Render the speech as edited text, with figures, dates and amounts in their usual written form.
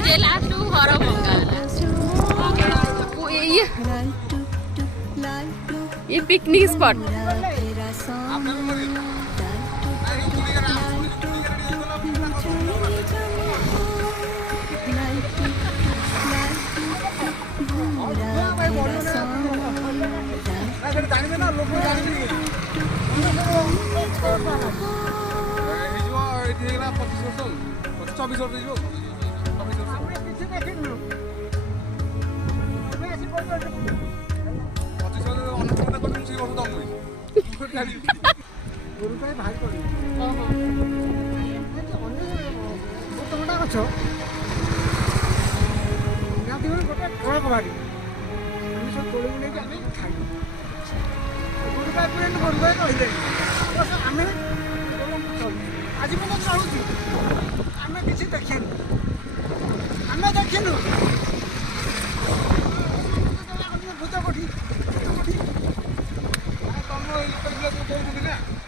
जे last को घर भंगा ये पिकनिक स्पॉट आज मैं चलुची आम किसी देखिए आम देखिनु भूत कोठी तुम